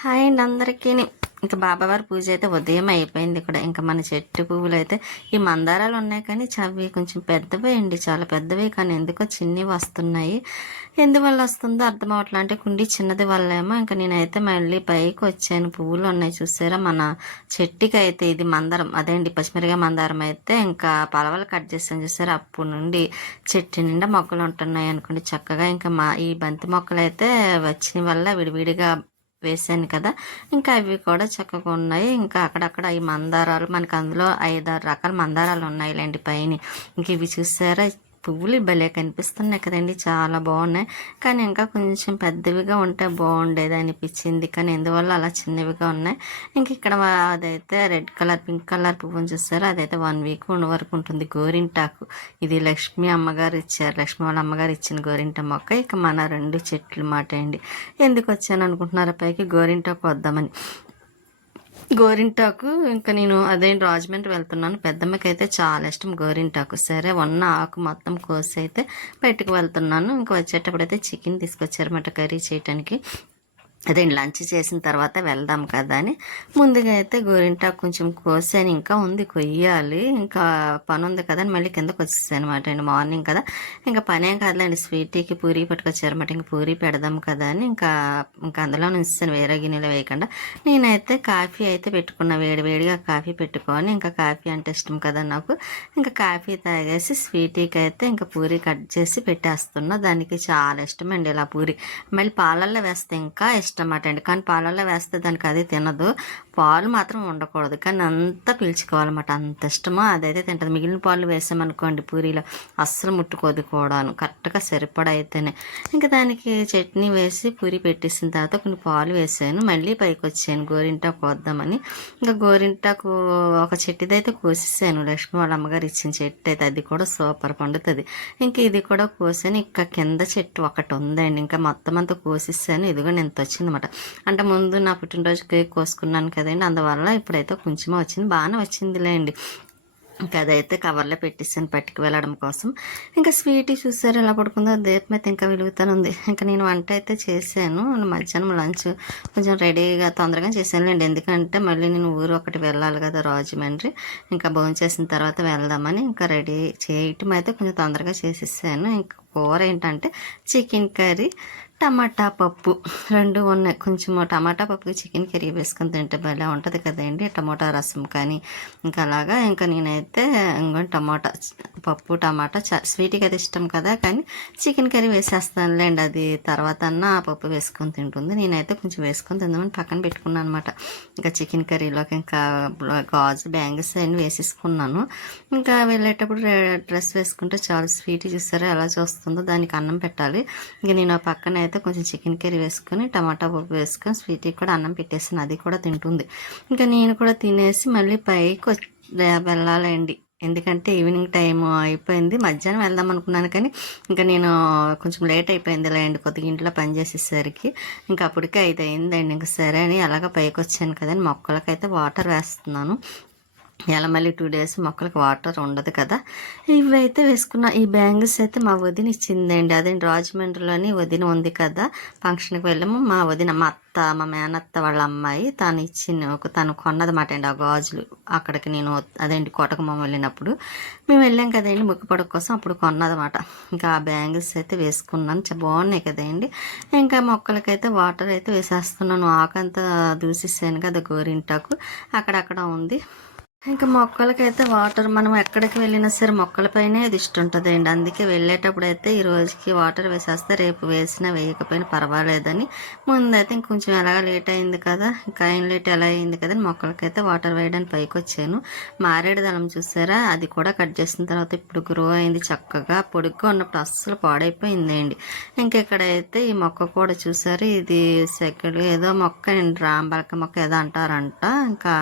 Hi అండి అందరికీని. ఇంకా బాబావారి పూజ అయితే ఉదయం అయిపోయింది కూడా. ఇంకా మన చెట్టు పువ్వులు అయితే ఈ మందారాలు ఉన్నాయి కానీ అవి కొంచెం పెద్దవే అండి, చాలా పెద్దవే. కానీ ఎందుకో చిన్నవి వస్తున్నాయి. ఎందువల్ల వస్తుందో అర్థం అవట్లా. అంటే కుండీ చిన్నది వల్లేమో. ఇంకా నేనైతే మళ్ళీ పైకి వచ్చాను. పువ్వులు ఉన్నాయి చూసారా మన చెట్టుకి. అయితే ఇది మందారం, అదేంటి పచ్చిమిరగా మందారం. అయితే ఇంకా పలవలు కట్ చేసాను చూసారా. అప్పటి నుండి చెట్టు నిండా మొక్కలు ఉంటున్నాయి అనుకోండి చక్కగా. ఇంకా ఈ బంతి మొక్కలు అయితే వచ్చిన వల్ల విడివిడిగా వేసాను కదా. ఇంకా అవి కూడా చక్కగా ఉన్నాయి. ఇంకా అక్కడక్కడ ఈ మందారాలు మనకు అందులో 5-6 రకాల మందారాలు ఉన్నాయిలేండి పైన. ఇంక ఇవి చూసారా పువ్వులు భలే కనిపిస్తున్నాయి కదండి, చాలా బాగున్నాయి. కానీ ఇంకా కొంచెం పెద్దవిగా ఉంటే బాగుండేది అనిపించింది. కానీ ఎందువల్ల అలా చిన్నవిగా ఉన్నాయి. ఇంక ఇక్కడ అదైతే రెడ్ కలర్ పింక్ కలర్ పువ్వుని చూసారో అదైతే 1 వీక్ వరకు ఉంటుంది. గోరింటాకు ఇది లక్ష్మి అమ్మగారు ఇచ్చారు, లక్ష్మి వాళ్ళ అమ్మగారు ఇచ్చిన గోరింట మొక్క. ఇక మన 2 చెట్లు మాట అండి. ఎందుకు వచ్చాను అనుకుంటున్నారా పైకి? గోరింటాకు వద్దామని. గోరింటాకు ఇంకా నేను రాజమండ్రి వెళ్తున్నాను. పెద్దమ్మకి అయితే చాలా ఇష్టం గోరింటాకు. సరే ఉన్న ఆకు మొత్తం కోసి అయితే బయటకు వెళ్తున్నాను. ఇంకా వచ్చేటప్పుడు అయితే చికెన్ తీసుకొచ్చారన్నమాట కర్రీ చేయడానికి. లంచ్ చేసిన తర్వాత వెళ్దాం కదా అని ముందుగా అయితే గోరింటాకు కొంచెం కోసాను. ఇంకా ఉంది కొయ్యాలి, ఇంకా పని ఉంది కదా అని మళ్ళీ కిందకు వచ్చేసాను అనమాట అండి. మార్నింగ్ కదా, ఇంకా పనేం కాదులేండి. స్వీట్కి పూరి పట్టుకొచ్చారన్నమాట. ఇంకా పూరి పెడదాం కదా అని ఇంకా అందులో ఉంచాను, వేరే గిన్నెలో వేయకుండా. నేనైతే కాఫీ అయితే పెట్టుకున్నా, వేడిగా కాఫీ పెట్టుకొని. ఇంకా కాఫీ అంటే ఇష్టం కదా నాకు. ఇంకా కాఫీ తాగేసి స్వీట్కి అయితే ఇంకా పూరి కట్ చేసి పెట్టేస్తున్నా. దానికి చాలా ఇష్టం అండి ఇలా పూరి. మళ్ళీ పాలల్లో వేస్తే ఇంకా ఇష్టం అన్నమాట అండి. కానీ పాలల్లో వేస్తే దానికి అది తినదు. పాలు మాత్రం ఉండకూడదు, కానీ అంతా పీల్చుకోవాలన్నమాట. అంత ఇష్టమో అదైతే తింటుంది. మిగిలిన పాలు వేసామనుకోండి పూరీలో అస్సలు ముట్టుకోదు కూడాను, కరెక్ట్గా సరిపడా అయితేనే. ఇంకా దానికి చట్నీ వేసి పూరి పెట్టేసిన తర్వాత కొన్ని పాలు వేసాను. మళ్ళీ పైకి వచ్చాను గోరింటాకు కోద్దామని. ఇంకా గోరింటాకు ఒక చెట్టుదైతే కోసేసాను, లక్ష్మి వాళ్ళ అమ్మగారు ఇచ్చిన చెట్టు అయితే. అది కూడా సూపర్ పండుతుంది. ఇంకా ఇది కూడా కోసాను. ఇంకా కింద చెట్టు ఒకటి ఉందండి, ఇంకా మొత్తం అంతా కోసేసాను. ఇదిగో ఎంత వచ్చిందన్నమాట. అంటే ముందు నా పుట్టినరోజు కేక్ కోసుకున్నాను కదండి, అందువల్ల ఇప్పుడైతే కొంచెమే వచ్చింది. బాగానే వచ్చిందిలేండి. ఇంకా అదైతే కవర్లో పెట్టేసాను పట్టుకు వెళ్ళడం కోసం. ఇంకా స్వీట్ చూసారు ఎలా పడుకుందో, దీపం అయితే ఇంకా వెలుగుతూనే ఉంది. ఇంకా నేను వంట అయితే చేశాను. మధ్యాహ్నం లంచ్ కొంచెం రెడీగా తొందరగా చేశానులేండి. ఎందుకంటే మళ్ళీ నేను ఊరు ఒకటి వెళ్ళాలి కదా, రాజమండ్రి. ఇంకా భోజనం చేసిన తర్వాత వెళ్దామని ఇంకా రెడీ చేయటం అయితే కొంచెం తొందరగా చేసేసాను. ఇంకా కూర ఏంటంటే చికెన్ కర్రీ, టమాటా పప్పు 2 ఉన్నాయి. కొంచెం టమాటా పప్పుకి చికెన్ కర్రీ వేసుకొని తింటే భలే ఉంటుంది కదండి. టమాటా రసం కానీ ఇంకా అలాగా. ఇంకా నేనైతే ఇంకొంచెం టమాటా పప్పు టమాటా స్వీట్కి అయితే ఇష్టం కదా, కానీ చికెన్ కర్రీ వేసేస్తానులేండి. అది తర్వాత ఆ పప్పు వేసుకొని తింటుంది. నేనైతే కొంచెం వేసుకొని తిందామని పక్కన పెట్టుకున్నాను అనమాట. ఇంకా చికెన్ కర్రీలోకి ఇంకా గాజు బ్యాంగిల్స్ అన్నీ వేసేసుకున్నాను. ఇంకా వెళ్ళేటప్పుడు డ్రెస్ వేసుకుంటే చాలా స్వీట్ చూస్తారా ఎలా చూస్తుందో. దానికి అన్నం పెట్టాలి. ఇంక నేను ఆ పక్కన అయితే కొంచెం చికెన్ కర్రీ వేసుకొని టమాటా పప్పు వేసుకొని స్వీట్కి కూడా అన్నం పెట్టేసాను, అది కూడా తింటుంది. ఇంకా నేను కూడా తినేసి మళ్ళీ పైకి వెళ్ళాలండి. ఎందుకంటే ఈవినింగ్ టైం అయిపోయింది. మధ్యాహ్నం వెళ్దాం అనుకున్నాను కానీ ఇంకా నేను కొంచెం లేట్ అయిపోయింది లేండి, కొద్దిగా ఇంట్లో పని చేసేసరికి. ఇంకా అప్పటికే 5 అయిందండి. ఇంకా సరే అని అలాగా పైకి వచ్చాను కదండి, మొక్కలకైతే వాటర్ వేస్తున్నాను. ఇలా మళ్ళీ 2 డేస్ మొక్కలకు వాటర్ ఉండదు కదా. ఇవైతే వేసుకున్న ఈ బ్యాంగిల్స్ అయితే మా వదిన ఇచ్చిందండి. అదే రాజమండ్రిలోని వదిన ఉంది కదా, ఫంక్షన్కి వెళ్ళాము. మా వదిన మా మేనత్త వాళ్ళ అమ్మాయి తను తను కొన్నదన్నమాట అండి ఆ గాజులు. అక్కడికి నేను కోటకమ్మ వెళ్ళినప్పుడు మేము వెళ్ళాం కదండి ముక్కు పొడక కోసం, అప్పుడు కొన్నదన్నమాట. ఇంకా ఆ బ్యాంగిల్స్ అయితే వేసుకున్నాను, బాగున్నాయి కదండి. ఇంకా మొక్కలకైతే వాటర్ అయితే వేసేస్తున్నాను. ఆకంతా దూసేసాను కదా గోరింటాకు, అక్కడక్కడ ఉంది. ఇంకా మొక్కలకైతే వాటర్ మనం ఎక్కడికి వెళ్ళినా సరే మొక్కలపైనే అది ఇష్టం ఉంటుంది అండి. అందుకే వెళ్ళేటప్పుడు అయితే ఈ రోజుకి వాటర్ వేసేస్తే రేపు వేసినా వేయకపోయినా పర్వాలేదని ముందైతే ఇంకొంచెం ఎలాగ లేట్ అయింది కదా, ఇంకా ఏం లేట్ ఎలా అయింది కదా మొక్కలకైతే వాటర్ వేయడానికి పైకి వచ్చాను. మారేడు దళం చూసారా, అది కూడా కట్ చేసిన తర్వాత ఇప్పుడు గ్రో అయింది చక్కగా. పొడుగ్గా ఉన్నప్పుడు అస్సలు పాడైపోయిందండి. ఇంకెక్కడైతే ఈ మొక్క కూడా చూసారు, ఇది సెకండ్ ఏదో మొక్క అండి, రాంబలక మొక్క ఏదో అంటారంట. ఇంకా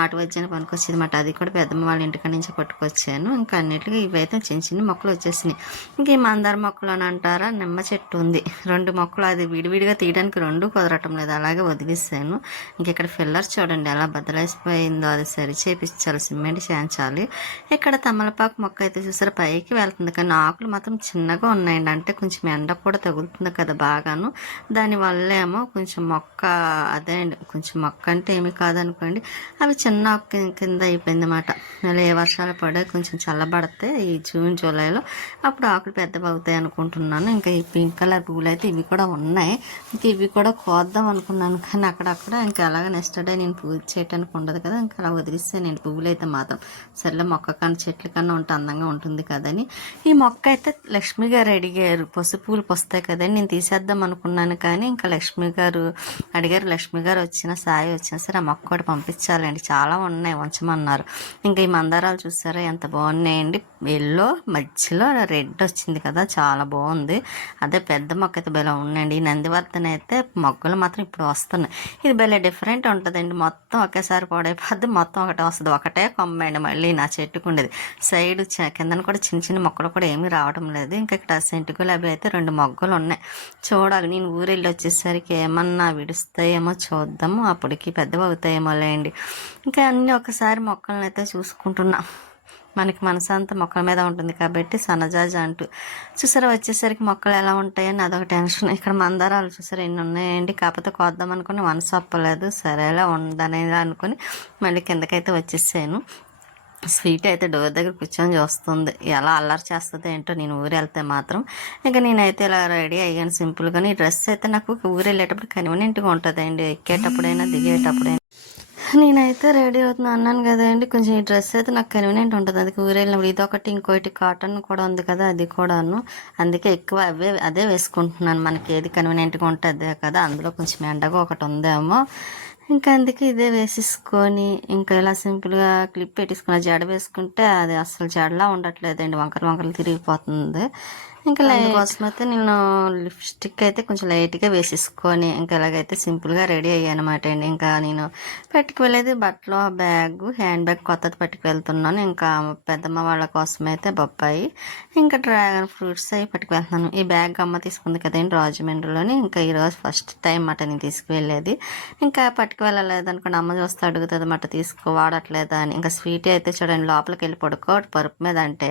నాటు వైద్యాన్ని పనికొచ్చేది మాట. అది కూడా పెద్దమ్మ వాళ్ళ ఇంటికాడ నుంచి పట్టుకొచ్చాను. ఇంకా అన్నిటికీ ఇవైతే చిన్న చిన్న మొక్కలు వచ్చేసినాయి. ఇంక ఈ మందార మొక్కలు అని అంటారా, నిమ్మ చెట్టు ఉంది 2 మొక్కలు. అది విడివిడిగా తీయడానికి 2 కుదరటం లేదు, అలాగే వదిలేసాను. ఇంక ఇక్కడ ఫిల్లర్ చూడండి ఎలా బద్దలైసిపోయిందో, అది సరి చేపించాలి, సిమెంట్ చేయించాలి. ఇక్కడ తమలపాకు మొక్క అయితే చూసారా పైకి వెళ్తుంది, కానీ ఆకులు మాత్రం చిన్నగా ఉన్నాయండి. అంటే కొంచెం ఎండ కూడా తగులుతుంది కదా బాగాను, దానివల్ల ఏమో కొంచెం మొక్క అదే అండి, కొంచెం మొక్క అంటే ఏమీ కాదనుకోండి, అవి చిన్న ఆకు కింద అయిపోయింది అన్నమాట. మళ్ళీ ఏ వర్షాలు పడే కొంచెం చల్లబడితే ఈ జూన్ జూలైలో అప్పుడు ఆకులు పెద్దవి అవుతాయి అనుకుంటున్నాను. ఇంకా ఈ పింక్ కలర్ పువ్వులు అయితే ఇవి కూడా ఉన్నాయి. ఇంకా ఇవి కూడా కోద్దాం అనుకున్నాను, కానీ అక్కడక్కడ ఇంకా అలాగే నెక్స్ట్ డే నేను పూజ చేయడానికి ఉండదు కదా, ఇంకా అలా వదిలిస్తే నేను పువ్వులు అయితే మాత్రం సర్లే మొక్క కన్నా చెట్ల కన్నా ఉంటే అందంగా ఉంటుంది కదని. ఈ మొక్క అయితే లక్ష్మి గారు అడిగారు, పసుపు పూలు వస్తాయి కదండి, నేను తీసేద్దాం అనుకున్నాను. కానీ ఇంకా లక్ష్మి గారు అడిగారు, లక్ష్మి గారు వచ్చిన సాయి వచ్చినా సరే ఆ మొక్క కూడా పంపించాలండి, చాలా ఉన్నాయి ఉంచమన్నారు. ఇంకా ఈ మందారాలు చూసారా ఎంత బాగున్నాయండి, ఎల్లో మధ్యలో రెడ్ వచ్చింది కదా, చాలా బాగుంది. అదే పెద్ద మొక్క అయితే భలే ఉండండి. ఈ నందివర్ధన అయితే మొగ్గలు మాత్రం ఇప్పుడు వస్తున్నాయి. ఇది భలే డిఫరెంట్ ఉంటుందండి, మొత్తం ఒకేసారి పాడైపోద్ది, మొత్తం ఒకటే వస్తుంది, ఒకటే కొమ్మండి మళ్ళీ నా చెట్టుకు ఉండేది. సైడ్ కిందన కూడా చిన్న చిన్న మొక్కలు కూడా ఏమీ రావడం లేదు. ఇంకా ఇక్కడ సెంటు గులాబీ అయితే 2 మొగ్గలు ఉన్నాయి. చూడాలి, నేను ఊరెళ్ళి వచ్చేసరికి ఏమన్నా విడుస్తాయేమో చూద్దాము, అప్పటికి పెద్దవి అవుతాయేమో లేండి. ఇంకా అన్నీ ఒకసారి మొక్కలను అయితే చూసుకుంటున్నా. మనకి మనసంతా మొక్కల మీద ఉంటుంది కాబట్టి సన్నజాజి అంటూ చూసారా వచ్చేసరికి మొక్కలు ఎలా ఉంటాయని అదొక టెన్షన్. ఇక్కడ మందారాలు చూసారా ఎన్ని ఉన్నాయండి, కాకపోతే కోద్దాం అనుకుని మనసు ఒప్పలేదు, సరేలా ఉండదని అనుకుని మళ్ళీ కిందకైతే వచ్చేసాను. స్వీట్ అయితే డోర్ దగ్గర కూర్చొని చూస్తుంది, ఎలా అల్లరి చేస్తుంది ఏంటో నేను ఊరు వెళ్తే మాత్రం. ఇంకా నేనైతే ఇలా రెడీ అయ్యాను సింపుల్గా. ఈ డ్రెస్ అయితే నాకు ఊరు వెళ్ళేటప్పుడు కన్వీనియంట్గా ఉంటుందండి, ఎక్కేటప్పుడైనా దిగేటప్పుడైనా. నేనైతే రెడీ అవుతున్నాను అన్నాను కదండి, కొంచెం ఈ డ్రెస్ అయితే నాకు కన్వీనియంట్ ఉంటుంది. అది ఊరు వెళ్ళినప్పుడు ఇదొకటి, ఇంకోటి కాటన్ కూడా ఉంది కదా, అది కూడాను. అందుకే ఎక్కువ అదే వేసుకుంటున్నాను, మనకి ఏది కన్వీనియంట్గా ఉంటే అదే కదా. అందులో కొంచెం ఎండగా ఒకటి ఉందేమో, ఇంకా అందుకే ఇదే వేసేసుకొని ఇంకా ఇలా సింపుల్గా క్లిప్ పెట్టేసుకుని జడ వేసుకుంటే అది అసలు జడలా ఉండట్లేదండి, వంకర వంకరలు తిరిగిపోతుంది. ఇంకా కోసం అయితే నేను లిప్స్టిక్ అయితే కొంచెం లైట్గా వేసేసుకొని ఇంకా ఇలాగైతే సింపుల్గా రెడీ అయ్యాను అనమాట అండి. ఇంకా నేను పట్టుకు వెళ్ళేది బట్టలు, బ్యాగ్, హ్యాండ్ బ్యాగ్ కొత్తది పట్టుకు వెళ్తున్నాను. ఇంకా పెద్దమ్మ వాళ్ళ కోసం అయితే బొప్పాయి, ఇంకా డ్రాగన్ ఫ్రూట్స్ అవి పట్టుకు వెళ్తున్నాను. ఈ బ్యాగ్ అమ్మ తీసుకుంది కదండి రాజమండ్రిలోని, ఇంకా ఈరోజు ఫస్ట్ టైం అన్నమాట నేను తీసుకువెళ్ళేది. ఇంకా పట్టుకు వెళ్ళలేదు అనుకోండి, అమ్మ చూస్తే అడుగుతుంది అన్నమాట వాడట్లేదా అని. ఇంకా స్వీట్ అయితే చూడండి లోపలికి వెళ్ళి పడుకో పరుపు మీద అంటే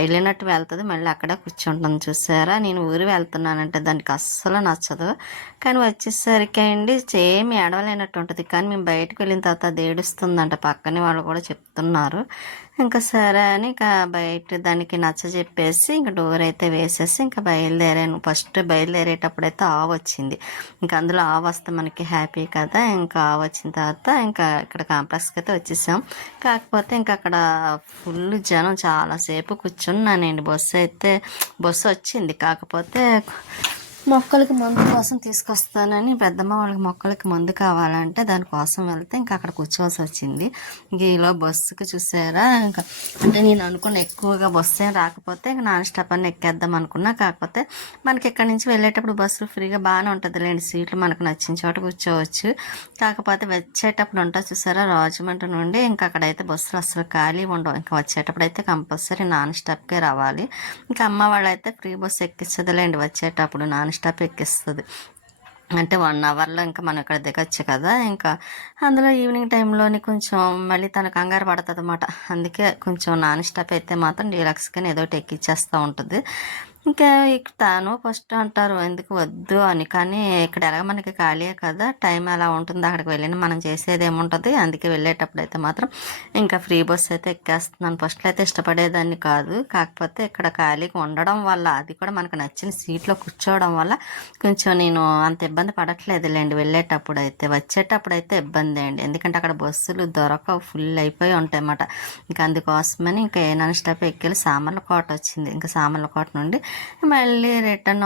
వెళ్ళినట్టు వెళ్తుంది, మళ్ళీ అక్కడ కూర్చుంటుంది. చూసారా, నేను ఊరు వెళ్తున్నానంటే దానికి అస్సలు నచ్చదు. కానీ వచ్చేసరికి అండి సేమ్ ఏడవలేనట్టు ఉంటుంది, కానీ మేము బయటకు వెళ్ళిన తర్వాత అది ఏడుస్తుందంట, పక్కనే వాళ్ళు కూడా చెప్తున్నారు. ఇంకా సరే అని ఇంకా బయట దానికి నచ్చ చెప్పేసి ఇంకా డోర్ అయితే వేసేసి ఇంకా బయలుదేరాను. ఫస్ట్ బయలుదేరేటప్పుడు అయితే ఆవు వచ్చింది, ఇంకా అందులో ఆవు వస్తే మనకి హ్యాపీ కదా. ఇంకా ఆవు వచ్చిన తర్వాత ఇంకా ఇక్కడ కాంప్లెక్స్కి అయితే వచ్చేసాం. కాకపోతే ఇంకా అక్కడ ఫుల్ జనం, చాలాసేపు కూర్చున్నానండి. బస్సు వచ్చింది, కాకపోతే మొక్కలకి మందు కోసం తీసుకొస్తానని పెద్దమ్మ వాళ్ళకి మొక్కలకి మందు కావాలంటే దానికోసం వెళ్తే ఇంకా అక్కడ కూర్చోవలసి వచ్చింది. ఇంక ఈలో బస్సుకి చూసారా, ఇంకా అంటే నేను అనుకున్న ఎక్కువగా బస్సు ఏం రాకపోతే ఇంకా నాన్ స్టాప్ అని ఎక్కేద్దాం అనుకున్నా. కాకపోతే మనకి ఎక్కడి నుంచి వెళ్ళేటప్పుడు బస్సులు ఫ్రీగా బాగానే ఉంటుంది లేండి, సీట్లు మనకు నచ్చిన చోట కూర్చోవచ్చు. కాకపోతే వచ్చేటప్పుడు ఉంటుంది చూసారా రాజమండ్రి నుండి, ఇంకా అక్కడైతే బస్సులు అసలు ఖాళీ ఉండవు. ఇంకా వచ్చేటప్పుడు అయితే కంపల్సరీ నాన్ స్టాప్కే రావాలి. ఇంకా అమ్మ వాళ్ళైతే ఫ్రీ బస్సు ఎక్కించదులేండి, వచ్చేటప్పుడు నాన్ స్టాప్ ఎక్కిస్తుంది. అంటే 1 అవర్లో ఇంకా మనం ఇక్కడ దిగొచ్చు కదా. ఇంకా అందులో ఈవినింగ్ టైంలోని కొంచెం మళ్ళీ తన కంగారు పడుతుంది అన్నమాట, అందుకే కొంచెం నాన్ స్టాప్ అయితే మాత్రం డీలక్స్గానే ఏదో ఒకటి ఎక్కిచ్చేస్తూ ఉంటుంది. ఇంకా ఎక్కుతాను ఫస్ట్ అంటారు ఎందుకు వద్దు అని, కానీ ఇక్కడ ఎలాగ మనకి ఖాళీయే కదా, టైం అలా ఉంటుంది, అక్కడికి వెళ్ళిన మనం చేసేది ఏముంటుంది. అందుకే వెళ్ళేటప్పుడు అయితే మాత్రం ఇంకా ఫ్రీ బస్ అయితే ఎక్కేస్తున్నాను. ఫస్ట్లో అయితే ఇష్టపడేదాన్ని కాదు, కాకపోతే ఇక్కడ ఖాళీగా ఉండడం వల్ల, అది కూడా మనకు నచ్చిన సీట్లో కూర్చోవడం వల్ల కొంచెం నేను అంత ఇబ్బంది పడట్లేదులేండి వెళ్ళేటప్పుడు అయితే. వచ్చేటప్పుడు అయితే ఇబ్బంది అండి, ఎందుకంటే అక్కడ బస్సులు దొరకవు, ఫుల్ అయిపోయి ఉంటాయి అన్నమాట. ఇంకా అందుకోసమని ఇంకా ఏ నాన్ స్టాప్ ఎక్కి సామర్లకోట వచ్చింది. ఇంకా సామర్లకోట నుండి మళ్ళీ రిటర్న్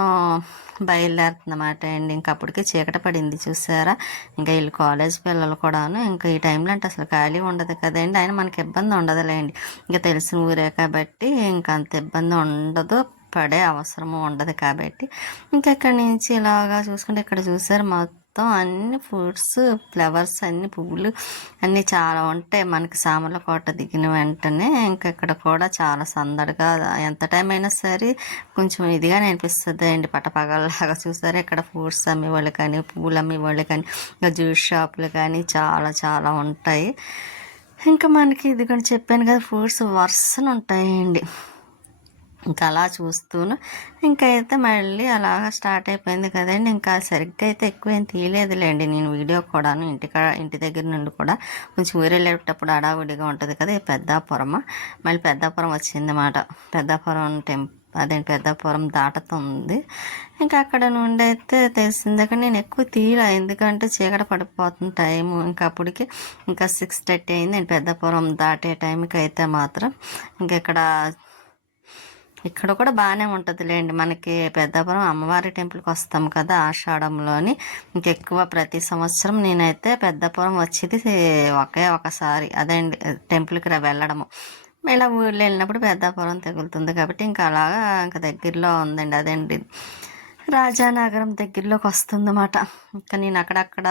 బయలుదేరుతుందన్నమాట అండి. ఇంకా అప్పటికే చీకట పడింది చూసారా. ఇంకా వీళ్ళు కాలేజ్ పిల్లలు కూడాను, ఇంకా ఈ టైంలో అంటే అసలు ఖాళీ ఉండదు కదండి. ఆయన మనకి ఇబ్బంది ఉండదులేండి, ఇంకా తెలిసిన ఊరే కాబట్టి ఇంకా అంత ఇబ్బంది ఉండదు, పడే అవసరము ఉండదు కాబట్టి ఇంకా ఇక్కడి నుంచి ఇలాగా చూసుకుంటే ఇక్కడ చూసారు మొత్తం అన్ని ఫ్రూట్స్, ఫ్లవర్స్, అన్ని పువ్వులు అన్నీ చాలా ఉంటాయి మనకి సామర్లకోట దిగిన వెంటనే. ఇంకా ఇక్కడ కూడా చాలా సందడిగా, ఎంత టైం అయినా సరే కొంచెం ఇదిగానే అనిపిస్తుంది అండి, పటపగల్లాగా. చూసారా ఇక్కడ ఫ్రూట్స్ అమ్మేవాళ్ళు కానీ, పువ్వులు అమ్మేవాళ్ళు కానీ, ఇంకా జ్యూస్ షాపులు కానీ చాలా చాలా ఉంటాయి. ఇంకా మనకి ఇదిగోండి చెప్పాను కదా, ఫ్రూట్స్ వరుసన ఉంటాయండి. ఇంకా అలా చూస్తూను ఇంకా అయితే మళ్ళీ అలాగా స్టార్ట్ అయిపోయింది కదండి. ఇంకా సరిగ్గా అయితే ఎక్కువ ఏం తీయలేదులేండి నేను వీడియో కూడాను. ఇంటి దగ్గర నుండి కూడా కొంచెం ఊరు వెళ్ళేటప్పుడు అడావుడిగా ఉంటుంది కదా, పెద్దాపురం. మళ్ళీ పెద్దాపురం వచ్చిందన్నమాట. పెద్దాపురం అదేంటి పెద్దాపురం దాటుతుంది. ఇంకా అక్కడ నుండి అయితే తెలిసిందాక నేను ఎక్కువ తీయలే, ఎందుకంటే చీకటి పడిపోతుంది టైము. ఇంకా అప్పటికి ఇంకా 6:30 అయింది. నేను పెద్దాపురం దాటే టైంకి అయితే మాత్రం ఇంకా ఇక్కడ కూడా బాగానే ఉంటుందిలేండి. మనకి పెద్దాపురం అమ్మవారి టెంపుల్కి వస్తాం కదా ఆషాఢంలోని. ఇంకెక్కువ ప్రతి సంవత్సరం నేనైతే పెద్దాపురం వచ్చేది ఒకసారి అదండి, టెంపుల్కి వెళ్ళడము. ఇలా ఊళ్ళో వెళ్ళినప్పుడు పెద్దాపురం తగులుతుంది కాబట్టి ఇంకా అలాగా ఇంకా దగ్గరలో ఉందండి. అదండి రాజానగరం దగ్గరలోకి వస్తుందన్నమాట. ఇంకా నేను అక్కడక్కడ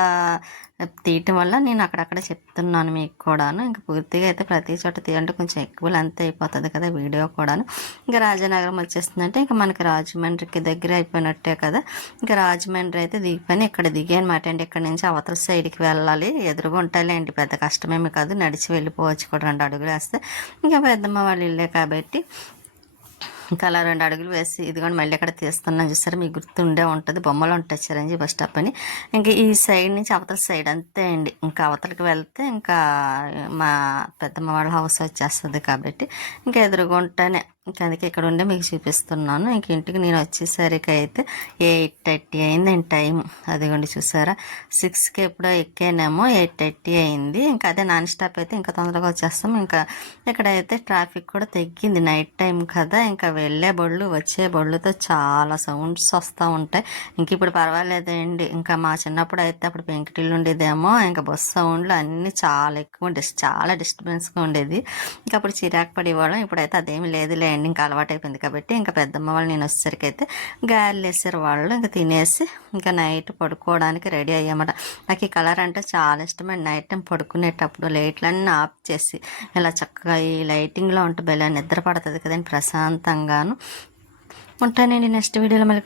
తీయటం వల్ల నేను అక్కడక్కడ చెప్తున్నాను మీకు కూడాను. ఇంకా పూర్తిగా అయితే ప్రతి చోట తీయంటే కొంచెం ఎక్కువ లెంత్ అయిపోతుంది కదా వీడియో కూడాను. ఇంకా రాజానగరం వచ్చేస్తుందంటే ఇంకా మనకి రాజమండ్రికి దగ్గర అయిపోయినట్టే కదా. ఇంకా రాజమండ్రి అయితే దిగిపోయి ఇక్కడ దిగానమాట అండి. ఇక్కడ నుంచి అవతల సైడ్కి వెళ్ళాలి, ఎదురుగా ఉంటాయిలేండి, పెద్ద కష్టమేమి కాదు, నడిచి వెళ్ళిపోవచ్చు కూడా. 2 అడుగులు వేస్తే ఇంకా పెద్దమ్మ వాళ్ళ ఇల్లే కాబట్టి ఇంకా అలా 2 అడుగులు వేసి ఇదిగోండి మళ్ళీ అక్కడ తీస్తున్నాను చూసారా, మీకు గుర్తుండే ఉంటుంది, బొమ్మలు ఉంటాయి చిరంజీవి బస్ స్టాప్ అని. ఇంకా ఈ సైడ్ నుంచి అవతల సైడ్ అంతే అండి. ఇంకా అవతలకి వెళ్తే ఇంకా మా పెద్దమ్మ వాళ్ళ హౌస్ వచ్చేస్తుంది కాబట్టి ఇంకా ఎదురుగుంటానే. ఇంకా అందుకే ఇక్కడ ఉండే మీకు చూపిస్తున్నాను. ఇంక ఇంటికి నేను వచ్చేసరికి అయితే 8:30 అయిందండి టైం. అదిగోండి చూసారా, 6కి ఎప్పుడో ఎక్కానేమో 8:30 అయింది. ఇంకా అదే నాన్ స్టాప్ అయితే ఇంకా తొందరగా వచ్చేస్తాం. ఇంకా ఇక్కడైతే ట్రాఫిక్ కూడా తగ్గింది, నైట్ టైం కదా. ఇంకా వెళ్ళే బళ్ళు వచ్చే బళ్ళుతో చాలా సౌండ్స్ వస్తూ ఉంటాయి. ఇంక ఇప్పుడు పర్వాలేదండి. ఇంకా మా చిన్నప్పుడు అయితే అప్పుడు పెంకుటిల్లు ఉండేదేమో, ఇంకా బస్సు సౌండ్లు అన్నీ చాలా ఎక్కువ చాలా డిస్టర్బెన్స్గా ఉండేది. ఇంకా అప్పుడు చిరాకు పడేవాళ్ళం. ఇప్పుడైతే అదేమి లేదులే అండి, ఇంకా అలవాటు అయిపోయింది కాబట్టి. ఇంకా పెద్దమ్మ వాళ్ళు నేను వచ్చేసరికి అయితే గారెలు వేసారు వాళ్ళు. ఇంకా తినేసి ఇంకా నైట్ పడుకోవడానికి రెడీ అయ్యామట. నాకు ఈ కలర్ అంటే చాలా ఇష్టమండి. నైట్ టైం పడుకునేటప్పుడు లైట్లన్నీ ఆఫ్ చేసి ఇలా చక్కగా ఈ లైటింగ్లో ఉంటే భలే నిద్ర పడుతుంది కదండి, ప్రశాంతంగాను ఉంటానండి. నెక్స్ట్ వీడియోలో మళ్ళీ